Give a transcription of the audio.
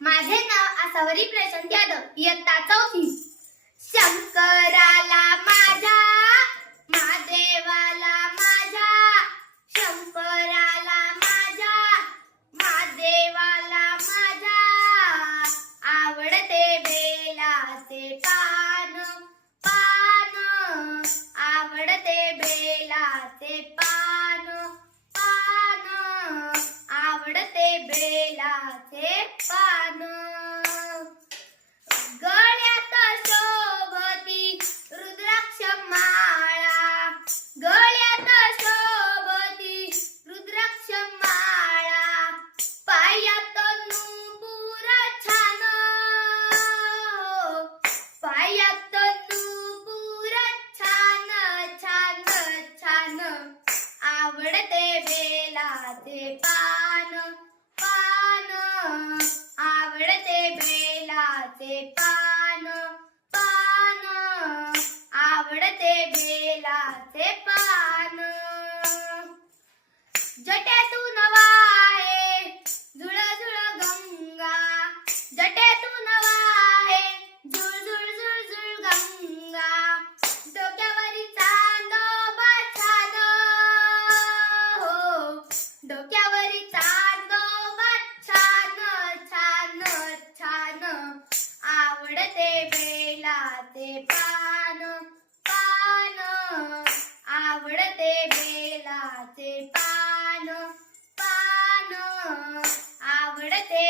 माझे नाव आसावरी प्रशांत यादव, इयत्ता 4थी. शंकराला माझ्या, महादेवाला माझ्या, शंकराला माझ्या, महादेवाला माझ्या, आवडते बेलाचे पान, पान, आवडते बेलाचे पान, पान, आवडते बेलाचे पान. गळ्यात शोभती रुद्राक्ष माळा, गळ्यात शोभती रुद्राक्ष माळा, पायात नूपुर छान, पायात नूपुर छान, छान, छान, आवडते बेलाचे पान, पान, आवडते बेलाचे पान, पान, आवडते बेलाचे पान. जटेतून वाहे झुळ झुळ गंगा, जटेतून वाहे झुळ झुळ झुळ झुळ गंगा, डोक्यावरी चांदोबा छान, हो, डोक्यावरी चांदोबा छान, छान, छान, आवडते बेलाचे पान, पान, आवडते बेलाचे पान, पान, आवडते